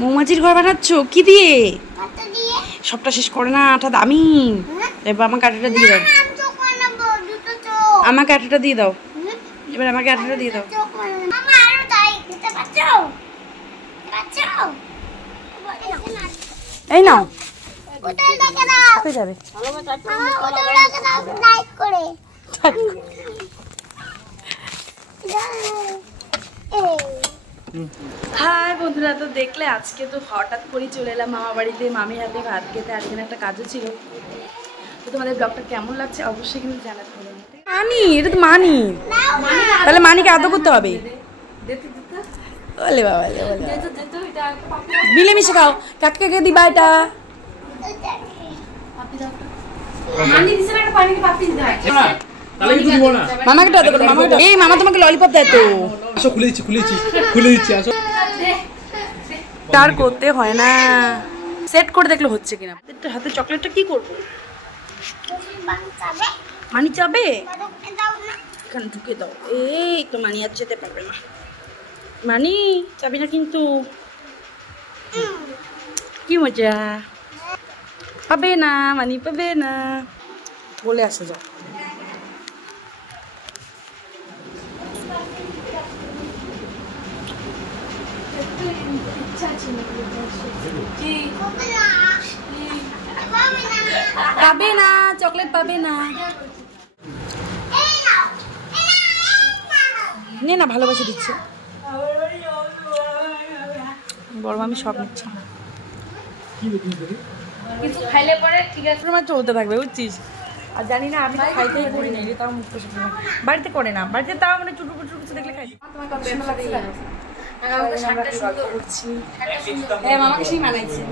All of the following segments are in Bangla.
মৌমাছির ঘর বানাচ্ছ কি দিয়ে? সবটা শেষ করে না, আটা দামি। এবার আমাকে আটাটা দিয়ে দাও, আমাকে আটাটা দিয়ে দাও, এবার আমাকে আটাটা দিয়ে দাও। এই নাও, কোথায় যাবে? হাই বন্ধুরা, তো দেখলে আজকে তো হঠাৎ করে চলে এলাম মামা বাড়িতে মামির হাতে ভাত খেতে। আজকে একটা কাজও ছিল। তো তোমাদের ব্লগটা কেমন লাগছে অবশ্যই কিন্তু জানাতে হবে। মানি, এটা তো মানি, তাহলে মানিকে আদর করতে হবে। ওলে বাবা, মিলেমিশে খাও। কাকে দিবা এটা? মামাকে তো আদর করো, মামাকে। এই মামা তোমাকে ললিপপ দেয় তো। আসো, খুলে দিচ্ছি আসো। তার করতে হয় না, সেট করে দেখলে হচ্ছে কিনা। হাতে চকলেটটা কি করবো? মানি চাবে, এখানে ঢুকে দাও। এই তো মানি আর যেতে পারবে না। মানি চাবি না কিন্তু। কি মজা, পাবে না মানি, পাবে না। বলে আসো, যাও। পাবে না, চকলেট পাবে না। নে না, ভালোবাসে দিচ্ছে। বড় আমি সব নিচ্ছি। কিছু খাইলে পরে ঠিক আছে, তোমার চলতে থাকবে, বুঝছিস? আর জানি না, আমি খাইতেই করি না, তাও মুখ কষে বাড়িতে করে না। বাড়িতে তাও মানে চুটু পুটু কিছু দেখলে খাই। তোমার কত সুন্দর লাগছে, মামাকে সেই মানাইছে।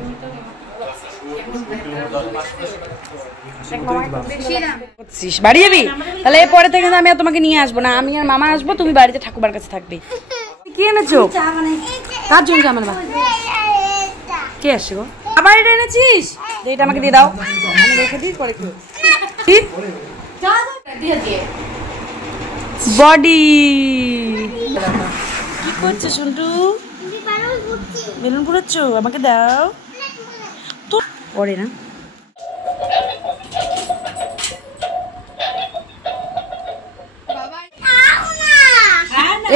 বাড়ি যাবি? তাহলে পরে থেকে আমি আর তোমাকে নিয়ে আসবো না, আমি আর মামা আসবো, তুমি বাড়িতে ঠাকুরবার কাছে থাকবে। কি এনেছো? কার জন্য? আমার বা কে আসছে গো? আবার এটা এনেছিস? এটা আমাকে দিয়ে দাও, আমি রেখে দিই, পরে কি বডি। কি করছো শুন্টু? বেলুন পুড়াচ্ছ? আমাকে দাও তো। পরে না,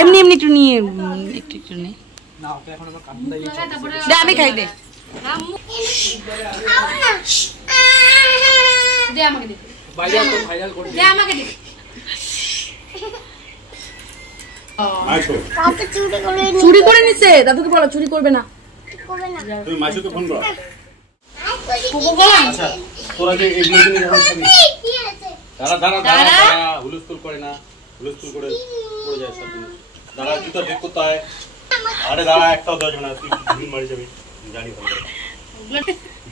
এমনি এমনি একটু নিয়ে, একটু নে। আমি খাই, দে চুরি করে নিছে। দাদুকে বলো চুরি করবে না।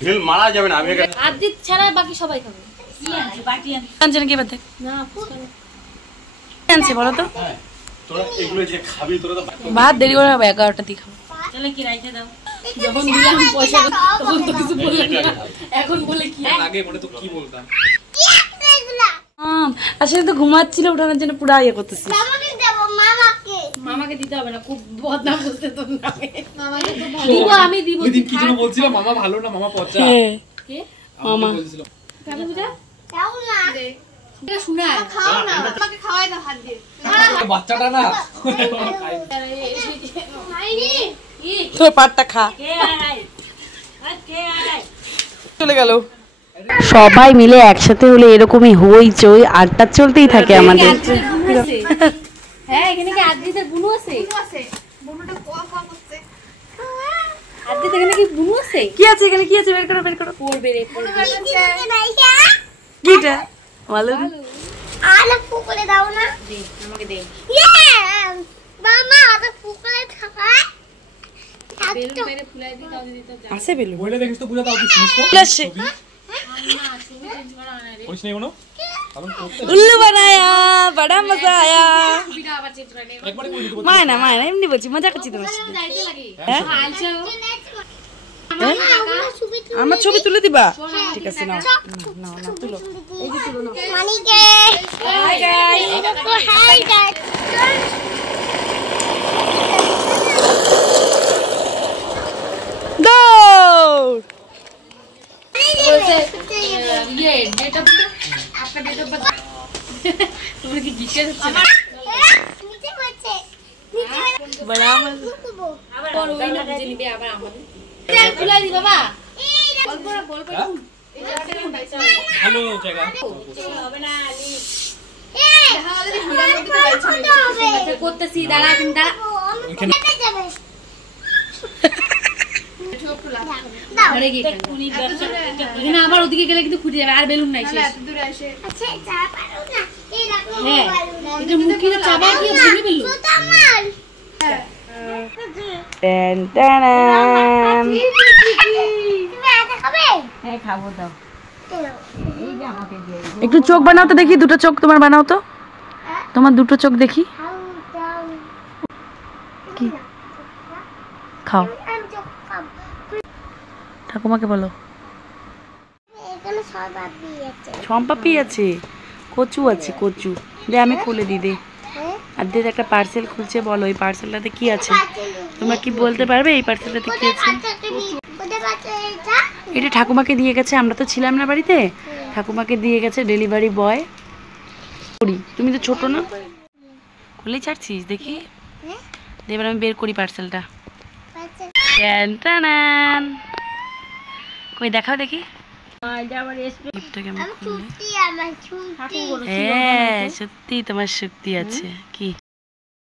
ঢিল মারা যাবে না, আমি আদিত ছাড়া বাকি সবাই খাবে। আনছে নাকি এবার? আনছে বলো তো। ভাত দেরি করে হবে, 11টা দিয়ে খাবো। কি রাইতে দাও। যখন দিলাম পয়সা তখন তো কিছু বললেন না, এখন বলে কি? আগে মনে তো কি বলতাম। আসলে তো ঘুমাচ্ছিল, উঠানোর জন্য পুরো ইয়ে করতেছি। মামাকে দিতে হবে না, খুব বদনাম করতে তোর নামে। মামাকে তো দিব, আমি দিব। ওই দিন কি যেন বলছিল, মামা ভালো না, মামা পচা। কে? মামা বলছিল। কেন বুঝা? খাও না। এটা শোনা। খাও না, আমাকে খাওয়াই দাও হাত দিয়ে। বাচ্চাটা না। মাইনি, কি? তোর পাটটা খা। কে আয়? কে আয়? চলে গেল। সবাই মিলে একসাথে হলে এরকমই হইচই আড্ডা চলতেই থাকে আমাদের। হ্যাঁ, এখানে কি আদিতের বুনু আছে? বুনুটা কোয়া করছে। আদিত এখানে কি বুনু আছে? কি আছে এখানে? কি আছে? বের করো, বের করো। পড়বে রে, পড়বে। কিটা? ভালো। আলা পুকুরে দাও না। দে, আমাকে দে। মামা আলা পুকুরে থাকায় বেলুন মেরে ফুলাই দি, দাও দিদি তো। আছে বেলুন? ওইটা দেখিস তো, বুঝা দাও কি জিনিস তো। প্লাসে না, ছবি চেঞ্জ করা না রে। করিস না কোনো? কারণ উল্লু বানায়া, বড়া মজা আয়া। ছবিটা আবার চেঞ্জ করে নে। একবারে করে দিতে। মায়না এমনি বলছি, মজা করছি তোমার সাথে। যাইতে লাগে। হ্যাঁ? আলছো। আমার ছবি তুলে দিবা? ঠিক আছে, নাও নাও নাও, তুলো। এই যে তুলো, নাও। মানিকে হাই গাইস। Hi guys. আটকে যাচ্ছে না। নিচে পড়ছে বড়া আমার আবার ওই না বুঝে নিবে আবার আমাদের তেল খুলে দি বাবা অল্প অল্প ভালো জায়গা হবে না আলি এই দেখা হলে ভিড়ার মধ্যে তো করতে হবে আচ্ছা করতেছি দাঁড়া তুমি দাঁড়া ওইখানে কেটে যাবে দাও ধরে গিয়ে এখানে আবার ওদিকে গেলে কিন্তু খুঁজে যাবে আর বেলুন নাই শেষ আচ্ছা যা পারো না এই রাখো হ্যাঁ এটা মুখিটা চাবা দিয়ে ভেঙে ফেললো জুতা মার টেন টানান। তুমি আটা খাবে হ্যাঁ খাবো দাও। দাও একটু চোখ বানাও তো দেখি, দুটো চোখ তোমার বানাও তো, তোমার দুটো চোখ দেখি। খাও দাও কি খাও? আমি চোখ খাবো ঠাকুমাকে বলো। এখানে সব আপনি আছে সম্পাপি আছে, কচু আছে, কচু দে আমি খুলে দিই দে। হ্যাঁ আর দে একটা পার্সেল খুলছে, বলো এই পার্সেলটাতে কি আছে? তোমরা কি বলতে পারবে এই পার্সেলটাতে কি আছে? কোথায় পাচ্ছ এটা এটা ঠাকুমাকে দিয়ে গেছে, আমরা তো ছিলাম না বাড়িতে, ঠাকুমাকে দিয়ে গেছে ডেলিভারি বয়। তুমি তো ছোট না, খুলেই ছাড়ছিস দেখি। হ্যাঁ এবার আমি বের করি পার্সেলটা। পাচ্ছ ট্যান টানান। কই দেখাও দেখি গিফটটাকে আমি আমি খুললে। ছুটি আমার ছুটি হ্যাঁ সত্যি তোমার শক্তি আছে। কি